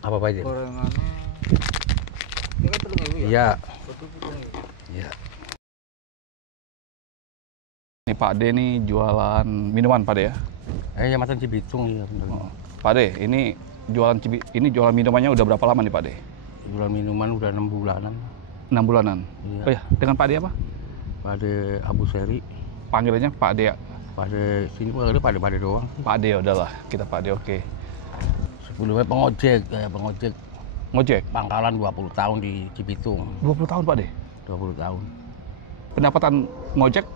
Apa Pak Ide? Gorengannya ini kan 3.000 ya? Iya. Betul, 3.000. Iya. Ini Pak De nih jualan minuman Pak De ya? Ya Macan Cibitung ya bener. Pak De, ini jualan minumannya udah berapa lama nih Pak De? Jualan minuman udah 6 bulanan. 6 bulanan? Iya. Oh ya, dengan Pak De apa? Pak De Abu Seri. Panggilannya Pak De ya? Pak De sini Pak De doang. Pak De udahlah, kita Pak De oke. Sebelumnya pengojek, pengojek Ngojek? pangkalan 20 tahun di Cibitung. 20 tahun Pak De? 20 tahun. Pendapatan ngojek?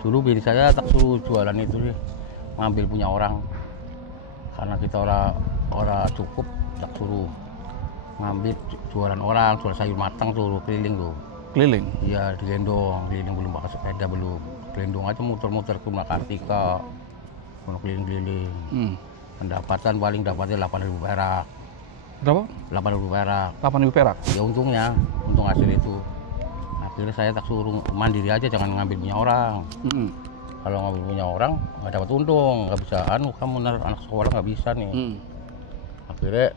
Dulu bini saya tak suruh jualan itu deh, ngambil punya orang. Karena kita orang cukup, tak suruh ngambil jualan orang, jual sayur matang suruh keliling tuh. Keliling? Iya, digendong, keliling belum pakai sepeda belum. Gendong aja muter-muter ke Kartika, keliling-keliling. Pendapatan paling dapatnya 8.000 perak. Berapa? 8.000 perak. 8.000 perak? Ya untungnya, untung hasil itu. Akhirnya saya tak suruh mandiri aja, jangan ngambil punya orang. Kalau ngambil punya orang nggak dapat untung, nggak bisa kamu anak sekolah nggak bisa nih. Akhirnya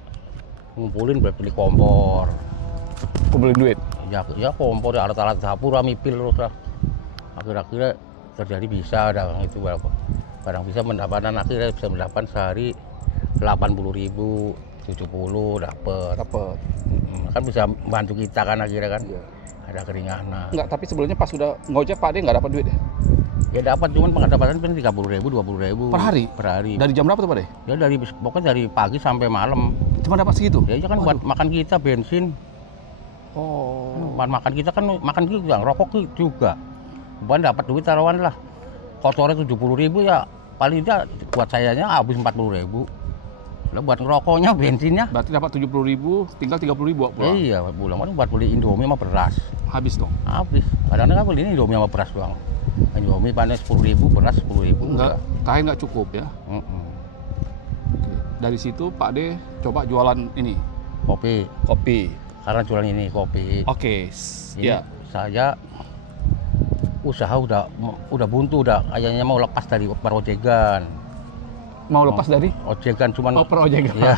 ngumpulin buat beli kompor. Kumpulin duit? Ya kompor, alat-alat dapur, mipil terus lah. Akhir-akhirnya terjadi bisa ada itu berapa? Barang bisa pendapatan akhirnya bisa mendapatkan sehari 80.000, 70 dapat. Kan bisa membantu kita kan akhirnya kan. Iya. Ada keringanan. Enggak, tapi sebelumnya pas sudah ngojek Pak De nggak dapat duit ya? Ya dapat, cuman pendapatan kan 30.000, 20.000 per hari? Per hari. Dari jam berapa tuh Pak De? Ya pokoknya dari pagi sampai malam. Cuma dapat segitu? Ya kan buat makan kita bensin. Oh. Buat makan kita kan makan juga, rokok juga. Bukan dapat duit taruhan lah. Kotornya 70.000 ya paling tidak buat sayanya habis 40.000. Lah buat ngerokoknya, bensinnya. Berarti dapat 70.000, tinggal 30.000 pulang. Iya, pulang kan buat beli Indomie sama beras. Habis dong. Habis. Kadang-kadang kan beli Indomie sama beras doang. Indomie panen 10.000, beras 10.000. Enggak, kain nggak cukup ya. Oke. Dari situ Pak De coba jualan ini. Kopi. Karena jualan ini kopi. Oke. Ini Ya. saya usaha udah buntu, kayaknya mau lepas dari perojekan. Mau lepas dari? Ojekan cuman. Oh, perojekan. Ya,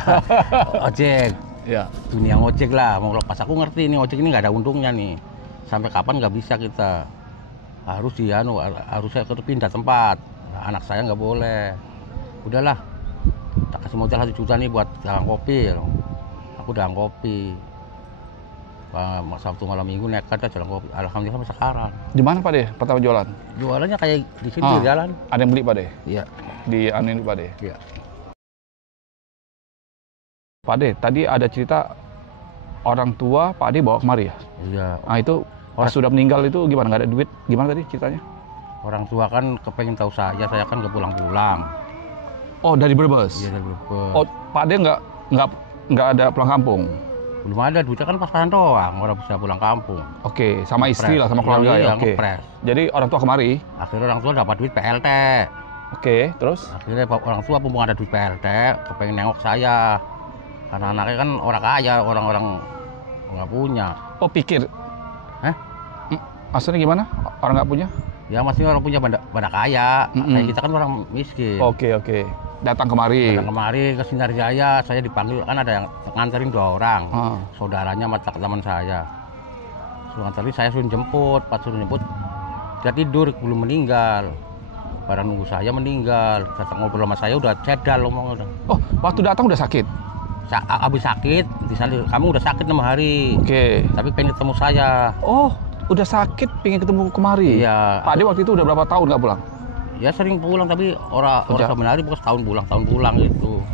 ojek. Ya. Dunia ngojek lah, mau lepas. Aku ngerti nih ojek ini nggak ada untungnya nih. Sampai kapan nggak bisa kita. Harus harus saya pindah tempat. Nah, anak saya nggak boleh. Udahlah, tak kasih modal 1 juta nih buat dagang kopi. Aku dagang kopi. Sabtu malam minggu nekat aja jalan kopi. Alhamdulillah sampai sekarang. Di mana Pak De pertama jualan? Jualannya kayak di sini di jalan. Ada yang beli Pak De? Iya. Di ini Pak De? Iya. Pak De, tadi ada cerita orang tua Pak De bawa kemari ya? Iya. Nah itu pas sudah meninggal itu gimana? Nggak ada duit? Gimana tadi ceritanya? Orang tua kan kepengen tahu saya kan nggak pulang-pulang. Oh dari Brebes? Iya dari Brebes. Oh Pak De nggak ada pulang kampung? Belum ada, duitnya kan pas-pasan doang, orang bisa pulang kampung. Oke, sama istri lah, sama keluarga ya? Oke. Jadi orang tua kemari? Akhirnya orang tua dapat duit PLT. Oke, terus? Akhirnya orang tua mumpung ada duit PLT, kepengen nengok saya. Karena anaknya kan orang kaya, orang-orang nggak punya. Oh pikir? Hah? Maksudnya gimana? Orang nggak punya? Ya maksudnya orang punya benda kaya, kayak kita kan orang miskin. Oke. Datang kemari ke Sinarjaya, saya dipanggil, kan ada yang nganterin 2 orang, saudaranya sama teman saya. Suruh nganterin, saya suruh jemput, pas suruh jemput, dia tidur, belum meninggal. Barang nunggu saya meninggal, datang ngobrol sama saya udah cedal ngomong. Oh, waktu datang udah sakit? Abis sakit, di sana kamu udah sakit 6 hari. Oke. Tapi pengen ketemu saya. Oh, udah sakit pengen ketemu kemari? Iya. Pak De waktu itu udah berapa tahun nggak pulang? Ya sering pulang, tapi orang sebenarnya bukan tahun pulang gitu.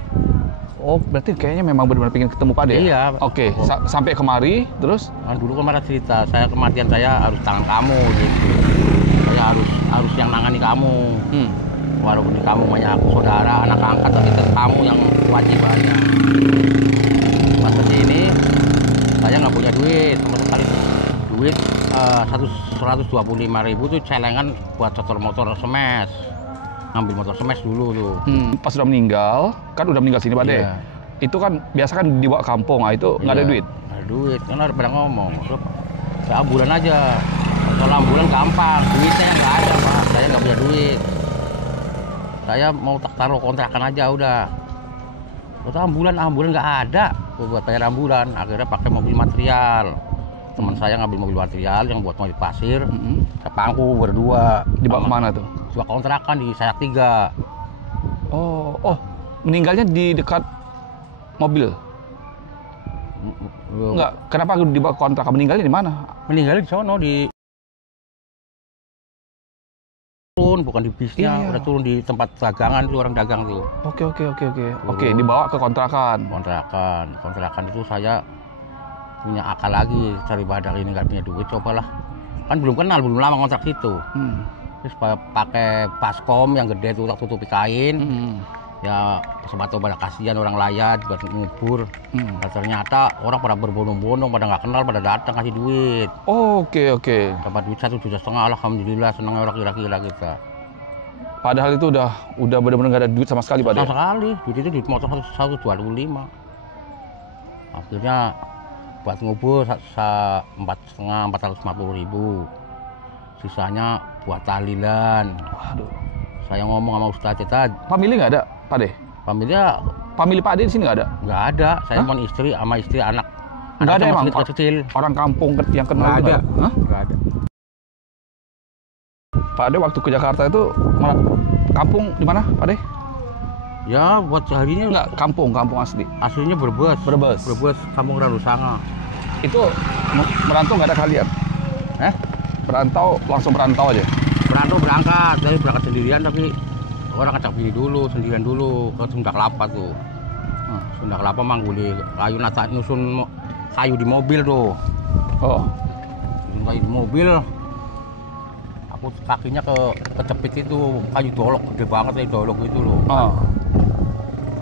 Oh, berarti kayaknya memang benar-benar pengen ketemu Pak De? Iya. Oke, sampai kemari, terus? Nah, dulu kemarin cerita, kematian saya harus tangan kamu gitu. Saya harus yang nangani kamu. Walaupun kamu banyak saudara, anak angkat, tapi tetap kamu yang kewajibannya. Pas kesini, saya nggak punya duit sama sekali. Duit 125.000 tuh celengan buat setor motor smash. Ngambil motor smash dulu tuh. Pas udah meninggal, kan udah meninggal sini Pak De. Iya. Itu kan biasa kan dibawa kampung, itu nggak ada duit? Nggak ada duit, kan ada pada ngomong. Ya ambulan aja. Kalau ambulan gampang, duitnya nggak ada Pak. Saya nggak punya duit. Saya mau taruh kontrakan aja udah. Terus ambulan nggak ada buat bayar ambulan. Akhirnya pakai mobil material. Teman saya ngambil mobil material yang buat mobil pasir. Ke pangku berdua. Dibawa kemana tuh? Sebuah kontrakan di Sayak 3. Oh, meninggalnya di dekat mobil? Enggak, kenapa dibawa kontrakan? Meninggalnya di mana? Meninggalnya di sono di turun, bukan di bisnya, Iya. udah turun di tempat dagangan tuh, orang dagang tuh. Oke, dibawa ke kontrakan. Kontrakan itu saya punya akal lagi, daripada ini nggak punya duit, cobalah. Kan belum kenal, belum lama kontrak situ. Terus pakai baskom yang gede tuh, tak tutupi kain. Ya sempat pada kasihan orang layat buat ngubur. Nah, ternyata orang pada berbondong-bondong, pada nggak kenal, pada datang kasih duit. Oke. Dapat duit 1,5 juta, alhamdulillah, senangnya orang kira-kira kita. Padahal itu udah benar-benar nggak ada duit sama sekali, Pak De. Sama sekali, duit itu duit motor 125. Akhirnya buat ngubur 450.000. Sisanya buat tahlilan. Waduh. Saya ngomong sama Ustadz tadi. Famili nggak ada, Pak De? Famili Pak De di sini nggak ada? nggak ada. Saya mau istri sama istri anak. Nggak ada emang? Kecil. Orang kampung yang kenal Nggak ada. juga? Hah? Nggak ada. Pak De waktu ke Jakarta itu kampung di mana, Pak De? Ya buat seharinya Enggak, kampung asli. aslinya Brebes. Brebes. Kampung Ranusanga. Itu merantau nggak ada kalian? Merantau, langsung merantau aja? Merantau berangkat, dari berangkat sendirian tapi orang ngajak pilih dulu, sendirian dulu ke Sunda Kelapa tuh. Sunda Kelapa mangguli kayu nyusun kayu di mobil tuh. Oh. Nyusun kayu di mobil. Aku kakinya kecepit itu kayu dolok gede banget, kayu dolok itu loh.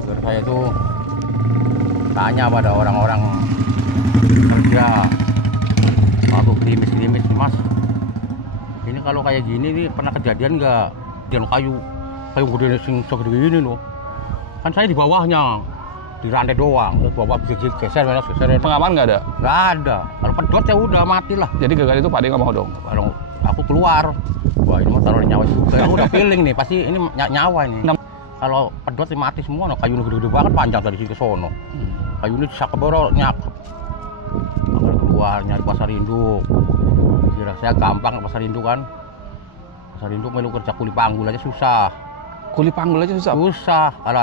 Akhirnya saya tuh tanya pada orang-orang kerja, aku gerimis, Mas. Ini kalau kayak gini nih pernah kejadian nggak? Yang kayu gede segede gini loh. Kan saya di bawahnya, di rantai doang. Di bawah geser. Pengaman nggak ada? Nggak ada. Kalau pedot ya udah matilah. Jadi gagal itu Pak De nggak mau dong? Kalau aku keluar, wah ini mau taruh nyawa juga. Aku udah feeling nih, pasti ini nyawa ini. Kalau pedot ya mati semua, no. Kayu gede-gede banget panjang dari sini ke sono. Kayu ini bisa keboro nyakep. Aku keluar nyari pasar induk. Kira saya gampang ke pasar induk kan. Pasar induk melu kerja kuli panggul aja susah. Kuli panggul aja susah? Susah. Kalau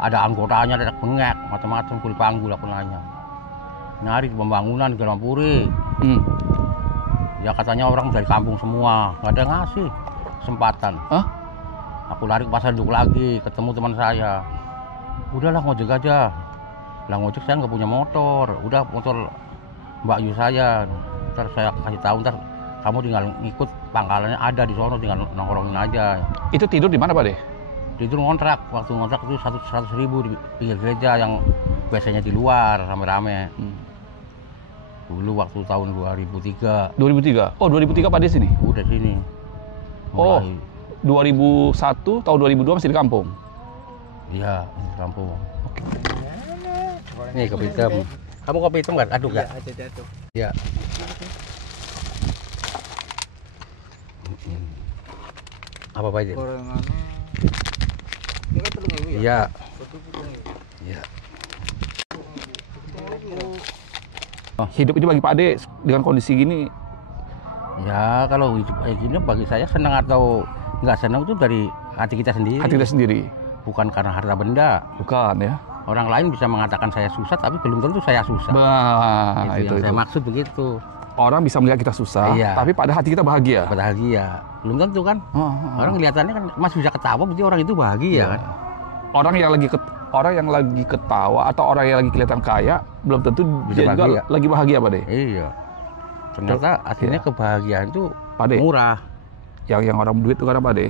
ada anggotanya, ada bengek, macam-macam kuli panggul aku nanya. Nyari di pembangunan di Galampuri. Ya katanya orang dari kampung semua, nggak ada ngasih kesempatan. Aku lari ke pasar induk lagi, ketemu teman saya. Udahlah ngojek aja. Lah ngojek saya nggak punya motor, udah motor Mbak Yu saya. Ntar saya kasih tahu, ntar kamu tinggal ngikut pangkalannya ada di sono, tinggal nongkrongin aja. Itu tidur di mana, Pak De? Tidur ngontrak, waktu ngontrak itu 100.000 di pinggir gereja yang biasanya di luar rame-rame. Dulu waktu tahun 2003. 2003? Oh 2003 Pak De sini? Udah sini. Oh 2001, tahun 2002 masih di kampung? Iya, di kampung. Oke. Nih kopi hitam. Kamu kopi hitam kan? Aduk nggak? Iya, ada. Iya. Apa aja? Gorengannya. Ini kan 3.000 ya? Iya. Satu 7.000. Iya. Hidup itu bagi Pak De dengan kondisi gini? Ya kalau hidup kayak gini bagi saya senang atau nggak senang itu dari hati kita sendiri. Hati kita sendiri? Bukan karena harta benda. Bukan ya? Orang lain bisa mengatakan saya susah, tapi belum tentu saya susah. Nah, itu yang saya maksud begitu. Orang bisa melihat kita susah, Iya. tapi pada hati kita bahagia. Bahagia. Belum tentu kan? Orang kelihatannya kan masih bisa ketawa, berarti orang itu bahagia kan? Orang yang lagi ketawa atau orang yang lagi kelihatan kaya, belum tentu Bisa dia juga bahagia. lagi bahagia, Pak De. Iya. Ternyata akhirnya kebahagiaan itu Pak De, murah. yang orang duit itu kan Pak De,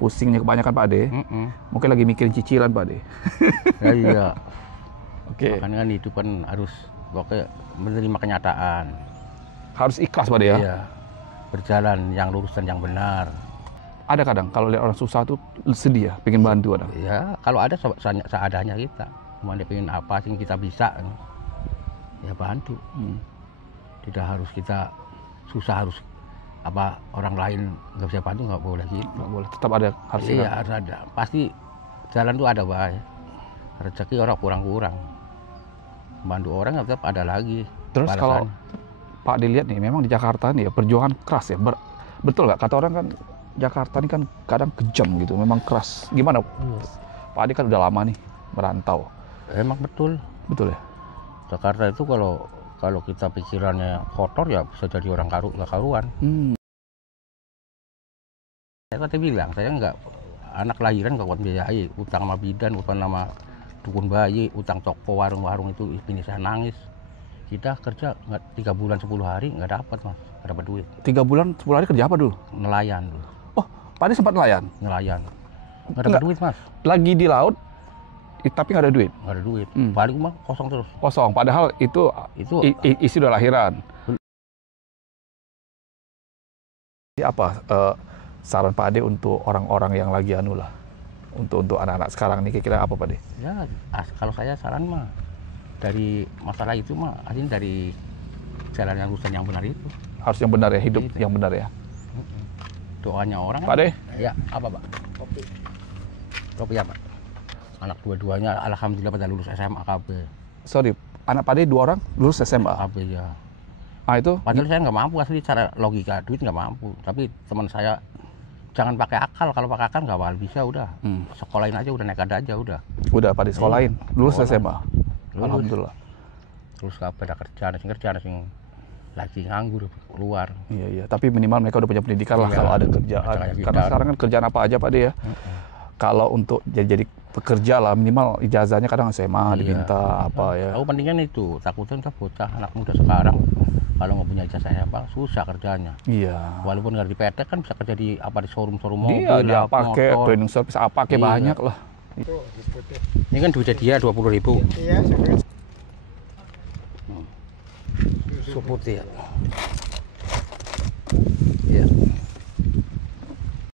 pusingnya kebanyakan Pak De, mungkin lagi mikirin cicilan Pak De. Ya, iya. Oke. Makanya kan hidup kan harus pokoknya menerima kenyataan. Harus ikhlas Pak De ya. Iya. Berjalan yang lurus dan yang benar. Ada kadang kalau lihat orang susah tuh sedih ya, pengen bantu ada. Ya, kalau ada seadanya kita. Mau dia pengen apa sih kita bisa, ya bantu. Tidak harus kita susah harus apa orang lain nggak bisa bantu, nggak boleh gitu. Nggak boleh, tetap ada, harus Iya, harus ada. Pasti jalan tuh ada, Pak. rezeki orang kurang-kurang. Bantu orang ya tetap ada lagi. Terus kalau balasannya. Pak dilihat nih, memang di Jakarta nih ya perjuangan keras ya. Betul nggak? Kata orang kan Jakarta ini kan kadang kejam gitu, memang keras. Gimana? Pak Ade kan udah lama nih merantau. Emang betul. Betul ya? Jakarta itu kalau kita pikirannya kotor ya bisa jadi orang nggak karuan. Saya tadi bilang, saya nggak anak lahiran nggak kuat biayai, utang sama bidan, utang sama dukun bayi, utang toko warung-warung itu ini saya nangis. Kita kerja 3 bulan 10 hari nggak dapat mas, nggak dapat duit. 3 bulan 10 hari kerja apa dulu? Nelayan dulu. Oh, Pak Ade sempat nelayan? Nelayan. Nggak dapat duit mas. Lagi di laut, tapi nggak ada duit? Nggak ada duit. Balik mah kosong terus. Kosong, padahal itu isi udah lahiran. Apa saran Pak Ade untuk orang-orang yang lagi anu lah? Untuk anak-anak sekarang nih kira-kira apa Pak Ade? Ya, kalau saya saran mah dari masalah itu mah artinya dari jalan yang lurus yang benar itu. Harus yang benar ya, hidup Gitu. yang benar ya. Doanya orang. Pak Ade? Ya, apa Pak? Kopi apa? Anak dua-duanya alhamdulillah pada lulus SMA KB. Sorry, anak Pak Ade 2 orang lulus SMA. KB ya. Itu? Padahal saya nggak mampu asli secara logika duit nggak mampu. Tapi teman saya jangan pakai akal, kalau pakai akal nggak bakal bisa udah. Sekolahin aja udah nekat aja udah. Udah Pak Ade sekolahin, lulus SMA. Lulus. Alhamdulillah. Terus ada kerjaan, lagi nganggur keluar. Iya, tapi minimal mereka udah punya pendidikan lah kalau ada kerjaan. Karena sekarang kan kerjaan apa aja Pak Ade ya. Kalau untuk jadi pekerja lah minimal ijazahnya kadang SMA diminta apa ya. Aku pentingnya itu, takutnya kan bocah anak muda sekarang kalau nggak punya ijazah SMA susah kerjanya. Iya. Walaupun nggak di PT kan bisa kerja di showroom mobil. Iya, dia pakai motor. training service apa pakai banyak lah. Ini kan duitnya dia 20.000. Iya, Sup putih ya. Iya.